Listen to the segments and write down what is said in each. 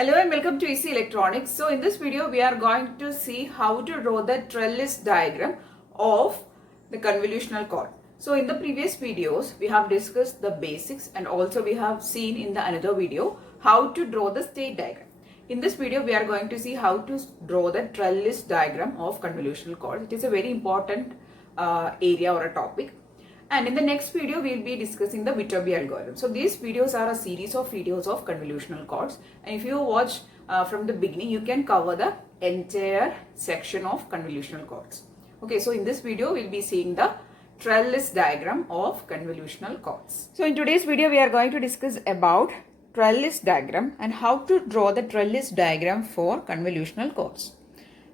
Hello and welcome to EC Electronics. So in this video we are going to see how to draw the trellis diagram of the convolutional chord. So in the previous videos we have discussed the basics and also we have seen in the another video how to draw the state diagram. In this video we are going to see how to draw the trellis diagram of convolutional chord. It is a very important area or a topic. And in the next video, we will be discussing the Viterbi algorithm. So these videos are a series of videos of convolutional chords. And if you watch from the beginning, you can cover the entire section of convolutional chords. Okay, so in this video, we will be seeing the trellis diagram of convolutional chords. So in today's video, we are going to discuss about trellis diagram and how to draw the trellis diagram for convolutional chords.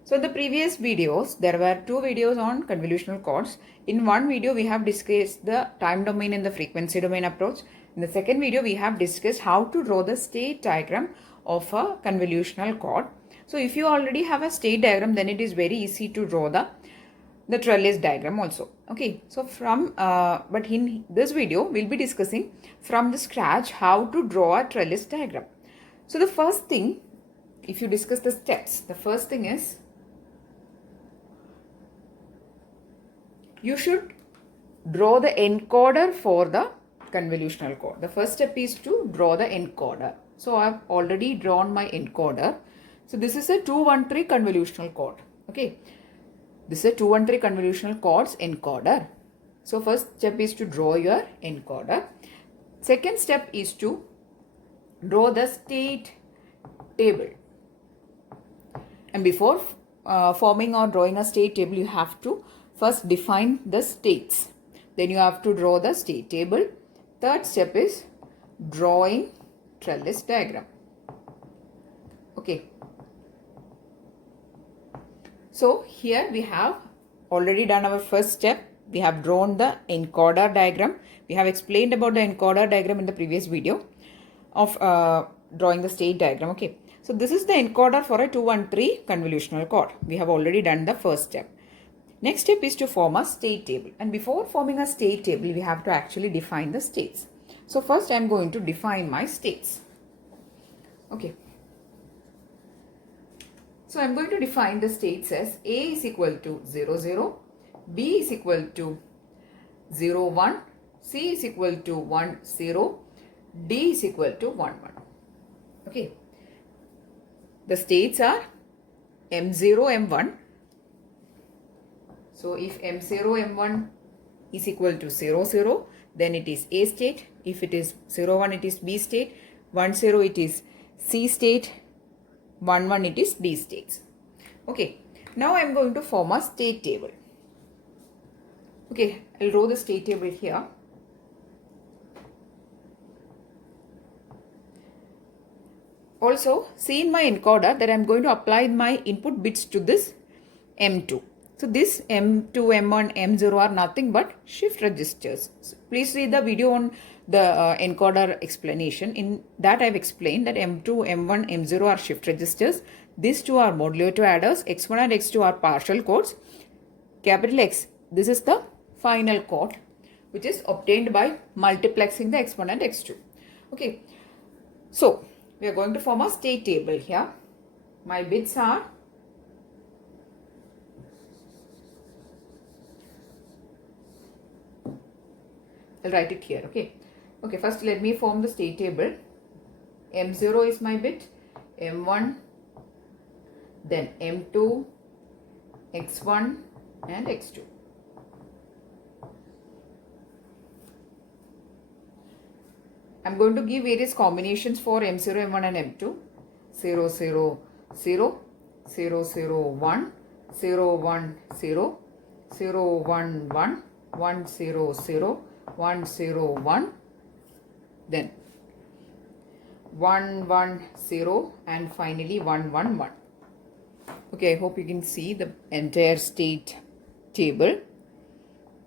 So in the previous videos, there were two videos on convolutional chords. In one video, we have discussed the time domain and the frequency domain approach. In the second video, we have discussed how to draw the state diagram of a convolutional chord. So if you already have a state diagram, then it is very easy to draw the trellis diagram also. Okay, so but in this video, we'll be discussing from the scratch how to draw a trellis diagram. So the first thing, if you discuss the steps, the first thing is you should draw the encoder for the convolutional chord. The first step is to draw the encoder. So I have already drawn my encoder. So this is a 213 convolutional chord. Okay. This is a 213 convolutional chords encoder. So first step is to draw your encoder. Second step is to draw the state table. And before forming or drawing a state table, you have to first define the states. Then you have to draw the state table. Third step is drawing trellis diagram. Okay. So here we have already done our first step. We have drawn the encoder diagram. We have explained about the encoder diagram in the previous video of drawing the state diagram. Okay. So this is the encoder for a 213 convolutional chord. We have already done the first step. Next step is to form a state table. And before forming a state table, we have to actually define the states. So first I am going to define my states. Okay. So I am going to define the states as A is equal to 0, 0, B is equal to 0, 1, C is equal to 1, 0, D is equal to 1, 1. Okay. The states are M0, M1. So if M0, M1 is equal to 0, 0, then it is A state. If it is 0, 1, it is B state. 1, 0, it is C state. 1, 1, it is D states. Okay. Now I am going to form a state table. Okay. I will draw the state table here. Also, see in my encoder that I am going to apply my input bits to this M2. So this M2, M1, M0 are nothing but shift registers. So please read the video on the encoder explanation. In that I have explained that M2, M1, M0 are shift registers. These two are modulator adders. X1 and X2 are partial chords. Capital X, this is the final chord which is obtained by multiplexing the X1 and X2. Okay. So we are going to form a state table here. My bits are I'll write it here. Okay. Okay. First, let me form the state table. M0 is my bit. M1. Then M2. X1 and X2. I'm going to give various combinations for M0, M1 and M2. 0, 0, 0. 0, 0, 1. 0, 1, 0. 0, 1, 1. 1, 0, 0. 1, 0, 1, then 1, 1, 0 and finally 1, 1, 1. Okay, I hope you can see the entire state table.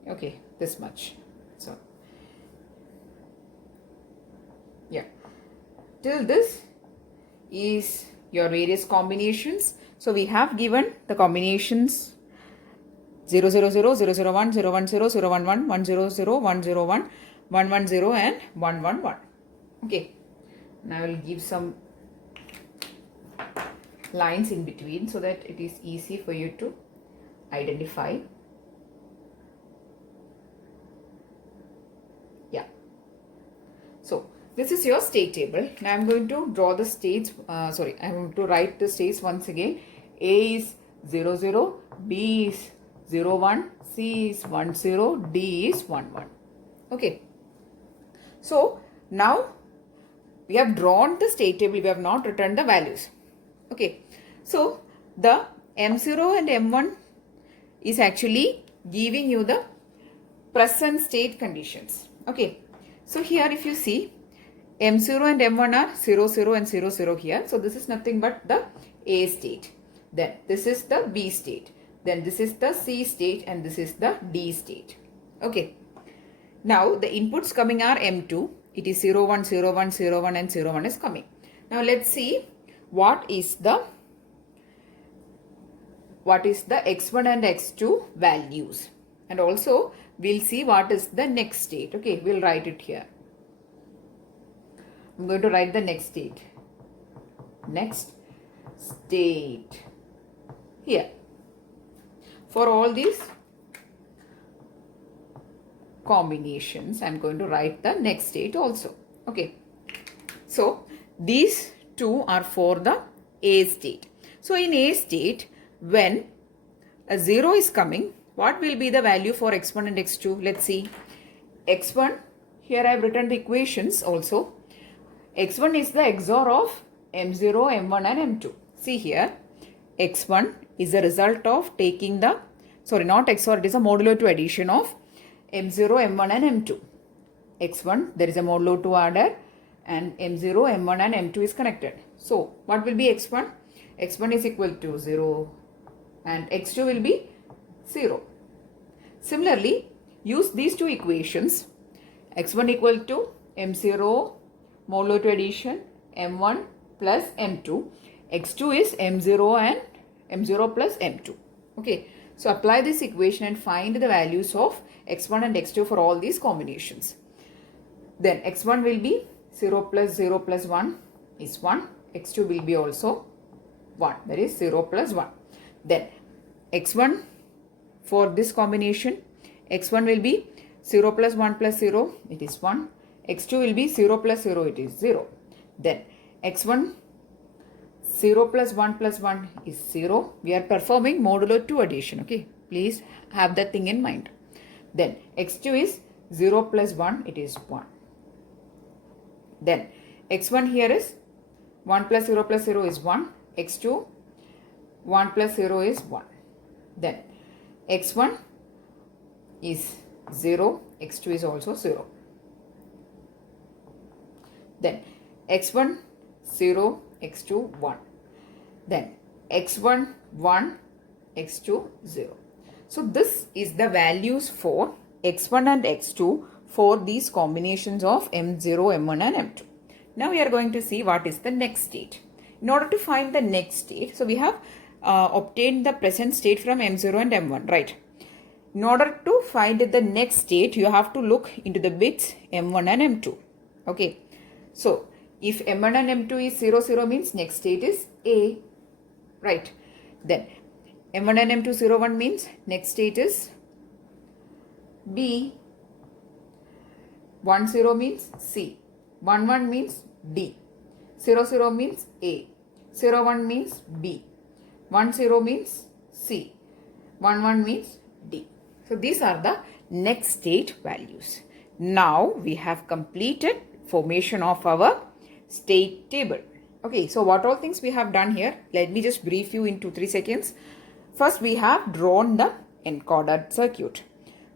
Okay, this much. So, yeah. Till this is your various combinations. So, we have given the combinations 0, 0, 0, 0, 0, 1, 0, 1, 0, 0, 1, 1, 1, 0, 0, 1, 0, 1, 1, 1, 0 and 1, 1, 1. Okay. Now I will give some lines in between so that it is easy for you to identify. Yeah. So this is your state table. Now I'm going to draw the states. I'm going to write the states once again. A is 0, 0, B is 0, 1, C is 1, 0, D is 1, 1. Okay. So now we have drawn the state table. We have not returned the values. Okay. So the M0 and M1 is actually giving you the present state conditions. Okay. So here if you see, M0 and M1 are 0, 0 and 0, 0 here. So this is nothing but the A state. Then this is the B state. Then this is the C state and this is the D state. Okay. Now the inputs coming are M2. It is 0, 1, 0, 1, 0, 1 and 0, 1 is coming. Now let's see what is the x1 and x2 values. And also we'll see what is the next state. Okay, we'll write it here. I'm going to write the next state. Next state here. For all these combinations, I'm going to write the next state also. Okay. So these two are for the A state. So in A state, when a 0 is coming, what will be the value for x1 and x2? Let's see. x1, here I have written the equations also. x1 is the XOR of m0, m1 and m2. See here, x1 is the result of taking the, not XOR, it is a modulo 2 addition of m0, m1 and m2. x1, there is a modulo 2 adder and m0, m1 and m2 is connected. So what will be x1? x1 is equal to 0 and x2 will be 0. Similarly, use these two equations. x1 equal to m0 modulo 2 addition m1 plus m2. x2 is m0 and m0 plus m2. Okay. So apply this equation and find the values of x1 and x2 for all these combinations. Then x1 will be 0 plus 1 is 1. x2 will be also 1. That is 0 plus 1. Then x1 for this combination, x1 will be 0 plus 1 plus 0, it is 1. x2 will be 0 plus 0, it is 0. Then x1 0 plus 1 plus 1 is 0. We are performing modulo 2 addition. Okay. Please have that thing in mind. Then x2 is 0 plus 1. It is 1. Then x1 here is 1 plus 0 plus 0 is 1. x2 1 plus 0 is 1. Then x1 is 0. x2 is also 0. Then x1 0, x2 1. Then x1 1, x2 0. So this is the values for x1 and x2 for these combinations of m0, m1 and m2. Now we are going to see what is the next state. In order to find the next state, so we have obtained the present state from m0 and m1, right? In order to find the next state, you have to look into the bits m1 and m2. Okay. So if m1 and m2 is 0, 0 means next state is A, right? Then m1 and m2 0, 1 means next state is B. 1, 0 means C. 1, 1 means D. 0, 0 means A. 0, 1 means B. 1, 0 means C. 1, 1 means D. So these are the next state values. Now we have completed formation of our state table. Okay, so what all things we have done here? Let me just brief you in 2-3 seconds. First, we have drawn the encoder circuit.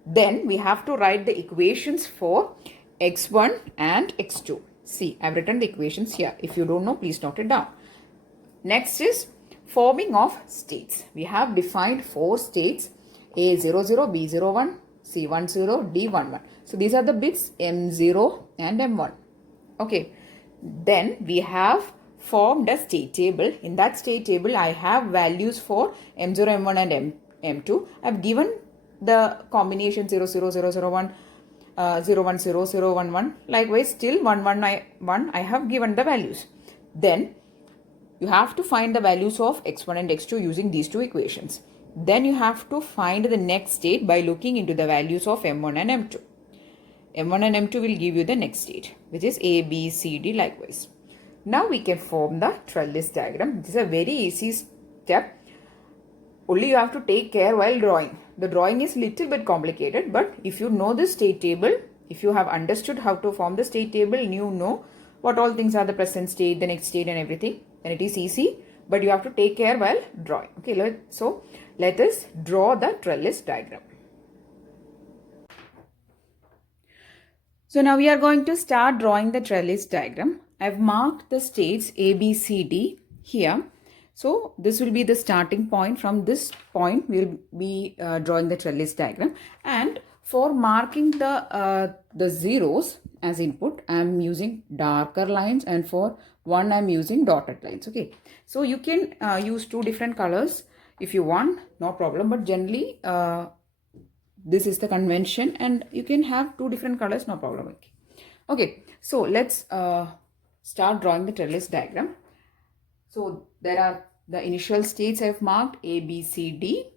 Then we have to write the equations for x1 and x2. See, I have written the equations here. If you don't know, please note it down. Next is forming of states. We have defined 4 states: A00, B01, C10, D11. So these are the bits M0 and M1. Okay. Then we have formed a state table. In that state table, I have values for M0, M1 and M2. I have given the combination 0, 0, 0, 0, 1, 0, 1, 0, 0, 1, 1. Likewise, still 1, 1, 1, I have given the values. Then you have to find the values of x1 and x2 using these two equations. Then you have to find the next state by looking into the values of m1 and m2. m1 and m2 will give you the next state, which is a, b, c, d likewise. Now we can form the trellis diagram. This is a very easy step. Only you have to take care while drawing. The drawing is little bit complicated, but if you know the state table, if you have understood how to form the state table, you know what all things are the present state, the next state and everything, then it is easy, but you have to take care while drawing. Okay, so let us draw the trellis diagram. So now we are going to start drawing the trellis diagram. I have marked the states A, B, C, D here. So this will be the starting point. From this point we will be drawing the trellis diagram, and for marking the zeros as input, I am using darker lines, and for one I am using dotted lines. Okay, so you can use two different colors if you want, no problem, but generally this is the convention, and you can have two different colors, no problem. Okay, so let's start drawing the trellis diagram. So there are the initial states I have marked A, B, C, D,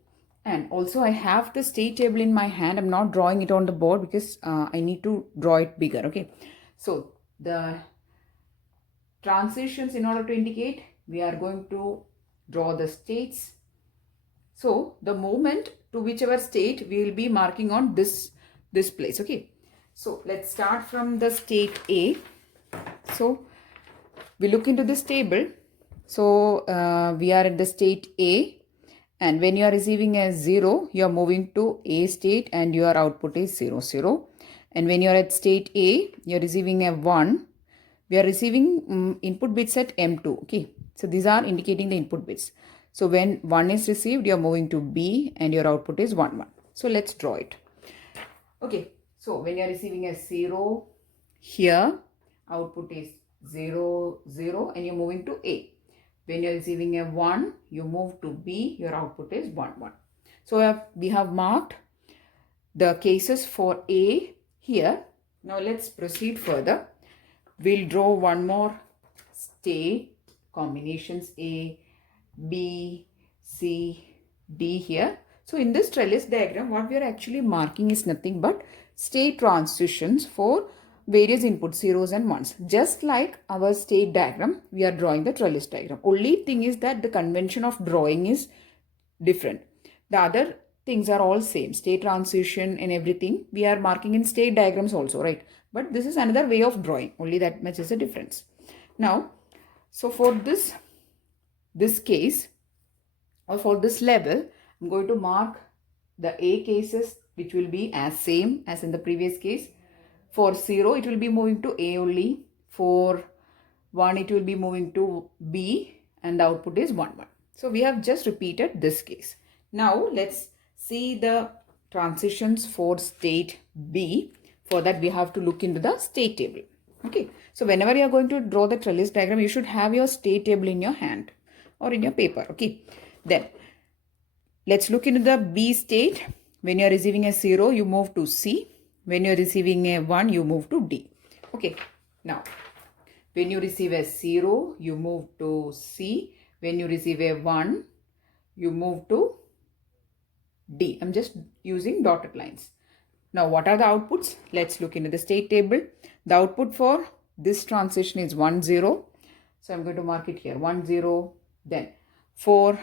and also I have the state table in my hand. I'm not drawing it on the board because I need to draw it bigger. Okay, so the transitions, in order to indicate, we are going to draw the states. So the moment to whichever state we will be marking on this place. Okay, so let's start from the state A. So we look into this table. So we are at the state A, and when you are receiving a 0, you are moving to A state and your output is 0, 0. And when you are at state A, you are receiving a 1. We are receiving input bits at M2. Okay, so these are indicating the input bits. So when 1 is received, you are moving to B and your output is 1, 1. So let's draw it. Okay, so when you are receiving a 0 here, output is 0, 0, and you are moving to A. When you are receiving a 1, you move to B, your output is 1, 1. So we have marked the cases for A here. Now let's proceed further. We'll draw one more state combinations A, B, C, D here. So in this trellis diagram, what we are actually marking is nothing but state transitions for various inputs, zeros and ones. Just like our state diagram, we are drawing the trellis diagram. Only thing is that the convention of drawing is different. The other things are all same. State transition and everything we are marking in state diagrams also, right? But this is another way of drawing. Only that much is the difference. Now, so for this case, or for this level, I'm going to mark the A cases, which will be as same as in the previous case. For 0, it will be moving to A only. For 1, it will be moving to B, and the output is 1, 1. So we have just repeated this case. Now let's see the transitions for state B. For that, we have to look into the state table. Okay, so whenever you are going to draw the trellis diagram, you should have your state table in your hand or in your paper. Okay, then let's look into the B state. When you are receiving a 0, you move to C. When you are receiving a 1, you move to D. Okay, now when you receive a 0, you move to C. When you receive a 1, you move to D. I'm just using dotted lines. Now what are the outputs? Let's look into the state table. The output for this transition is 1, 0. So I'm going to mark it here, 1, 0. Then for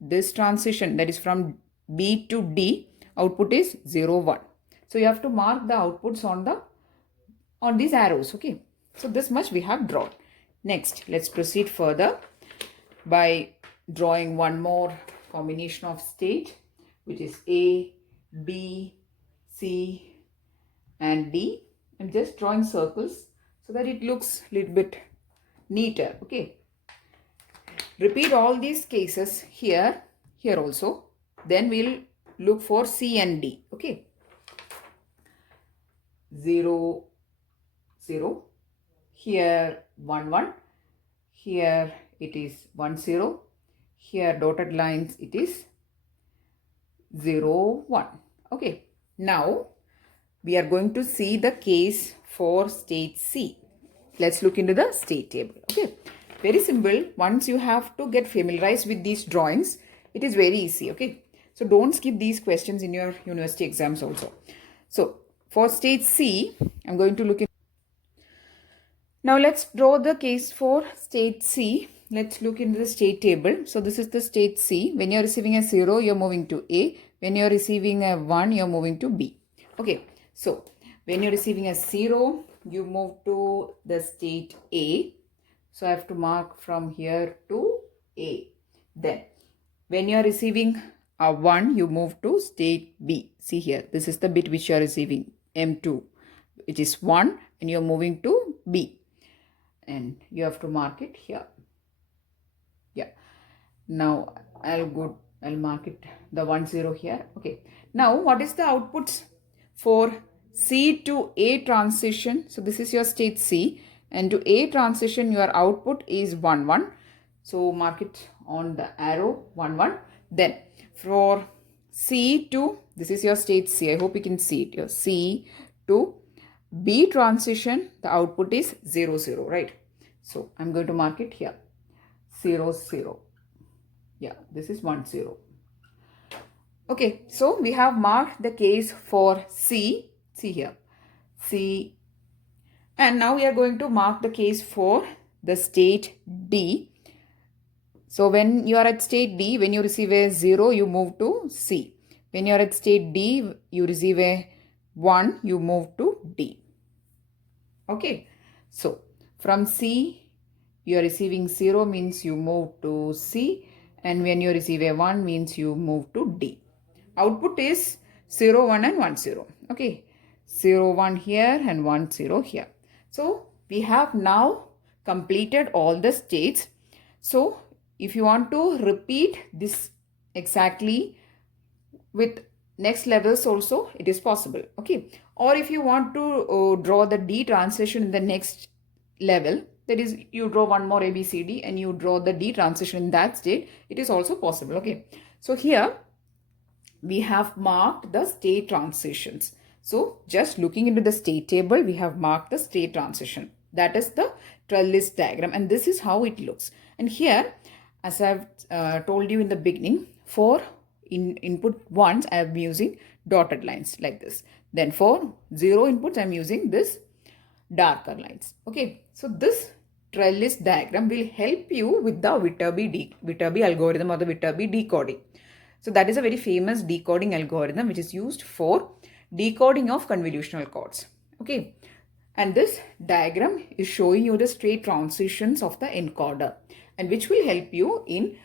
this transition, that is from B to D, output is 0, 1. So you have to mark the outputs on these arrows. Okay, so this much we have drawn. Next, let's proceed further by drawing one more combination of state, which is A, B, C and D. I'm just drawing circles so that it looks a little bit neater. Okay, repeat all these cases here also. Then we'll look for C and D. Okay, 0, 0, here 1, 1, here it is 1, 0, here dotted lines it is 0, 1. Okay, now we are going to see the case for state C. Let's look into the state table. Okay, very simple. Once you have to get familiarized with these drawings, it is very easy. Okay. So don't skip these questions in your university exams also. So for stage C, I'm going to look in. Now let's draw the case for stage C. Let's look into the state table. So this is the stage C. When you're receiving a 0, you're moving to A. When you're receiving a 1, you're moving to B. Okay. So when you're receiving a 0, you move to the state A. So I have to mark from here to A. Then when you're receiving a 1, you move to state B. See here, this is the bit which you're receiving, M2, which is 1, and you're moving to B. And you have to mark it here. Yeah. Now I'll mark it the 1 0 here. Okay. Now what is the outputs for C to A transition? So this is your state C, and to A transition your output is 1 1. So mark it on the arrow 1 1. Then for C to, this is your state C. I hope you can see it. Your C to B transition, the output is 0 0, right? So I'm going to mark it here 0 0. Yeah, this is 1 0. Okay, so we have marked the case for C. See here, C. And now we are going to mark the case for the state D. So when you are at state D, when you receive a 0, you move to C. When you are at state D, you receive a 1, you move to D. Okay, so from C, you are receiving 0 means you move to C, and when you receive a 1 means you move to D. Output is 0 1 and 1 0. Okay, 0 1 here and 1 0 here. So we have now completed all the states. So if you want to repeat this exactly with next levels also, it is possible. Okay, or if you want to draw the D transition in the next level, that is, you draw one more ABCD and you draw the D transition in that state, it is also possible. Okay, so here we have marked the state transitions. So just looking into the state table, we have marked the state transition. That is the trellis diagram, and this is how it looks. And here, as I've told you in the beginning, for input ones, I am using dotted lines like this. Then for 0 inputs, I am using this darker lines. Okay, so this trellis diagram will help you with the Viterbi algorithm or the Viterbi decoding. So that is a very famous decoding algorithm which is used for decoding of convolutional codes. Okay, and this diagram is showing you the state transitions of the encoder, and which will help you in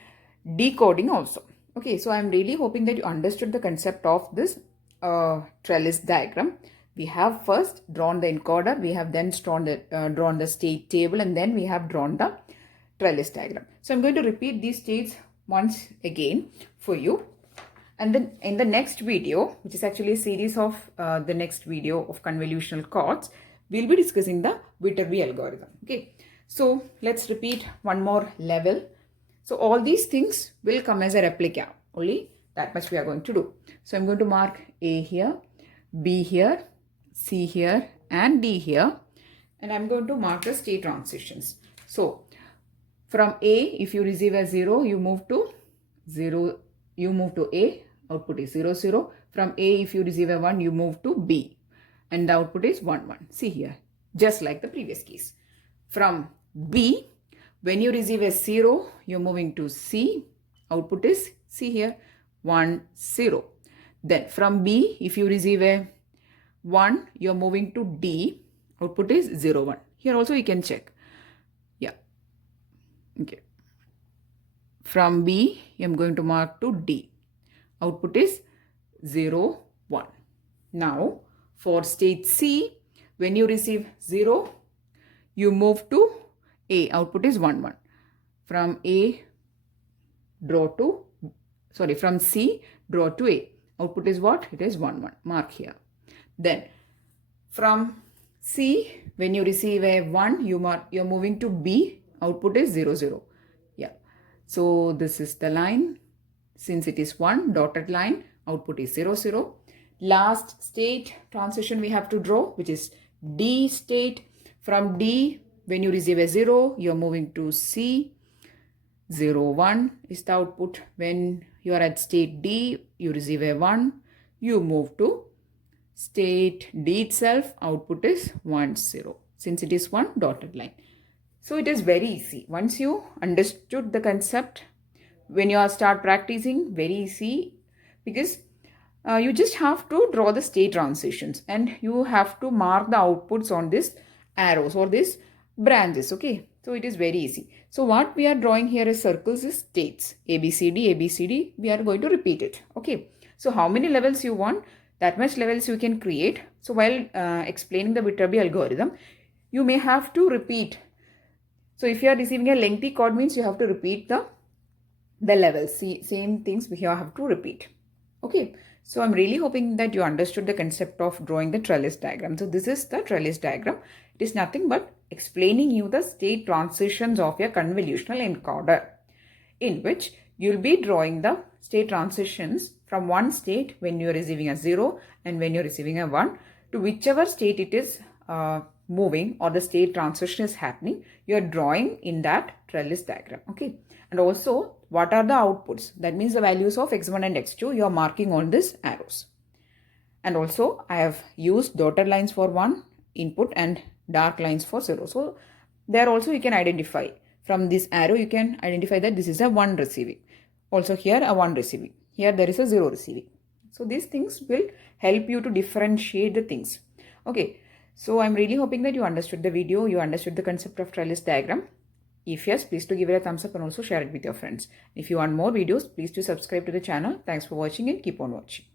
decoding also. Okay, so I'm really hoping that you understood the concept of this trellis diagram. We have first drawn the encoder, we have then drawn the state table, and then we have drawn the trellis diagram. So I'm going to repeat these states once again for you. And then in the next video, which is actually a series of the next video of convolutional codes, we'll be discussing the Viterbi algorithm. Okay, so let's repeat one more level. So all these things will come as a replica. Only that much we are going to do. So I'm going to mark A here, B here, C here, and D here. And I'm going to mark the state transitions. So from A, if you receive a 0, you move to 0, you move to A, output is 0 0. From A, if you receive a 1, you move to B, and the output is 1 1. See here, just like the previous case. From B, when you receive a 0, you're moving to C, output is, see here, 1 0. Then from B, if you receive a 1, you're moving to D, output is 0 1. Here also you can check. Yeah. Okay. From B, I'm going to mark to D. Output is 0 1. Now for state C, when you receive 0, you move to A. Output is 1 1. From A, from C, draw to A. Output is what? It is 1 1. Mark here. Then from C, when you receive a 1, you're moving to B. Output is 0 0. Yeah. So this is the line. Since it is 1 dotted line, output is 0 0. Last state transition we have to draw, which is D state. From D, When you receive a 0, you're moving to C. 0, 1 is the output. When you are at state D, you receive a 1. You move to state D itself. Output is 1, 0. Since it is one dotted line. So it is very easy. Once you understood the concept, when you start practicing, very easy, because you just have to draw the state transitions and you have to mark the outputs on these arrows or these branches. Okay, so it is very easy. So what we are drawing here as circles is states ABCD, ABCD. We are going to repeat it. Okay, so how many levels you want, that much levels you can create. So while explaining the Viterbi algorithm, you may have to repeat. So if you are receiving a lengthy code, means you have to repeat the levels. See, same things we have to repeat. Okay, so I'm really hoping that you understood the concept of drawing the trellis diagram. So this is the trellis diagram. It is nothing but explaining you the state transitions of your convolutional encoder, in which you'll be drawing the state transitions from one state when you're receiving a 0 and when you're receiving a 1 to whichever state it is moving or the state transition is happening, you are drawing in that trellis diagram. Okay, and also what are the outputs? That means the values of x1 and x2 you are marking on these arrows. And also I have used dotted lines for 1 input and dark lines for 0. So there also you can identify from this arrow, you can identify that this is a 1 receiving. Also here a 1 receiving. Here there is a 0 receiving. So these things will help you to differentiate the things. Okay. So I'm really hoping that you understood the video, you understood the concept of trellis diagram. If yes, please do give it a thumbs up and also share it with your friends. If you want more videos, please do subscribe to the channel. Thanks for watching and keep on watching.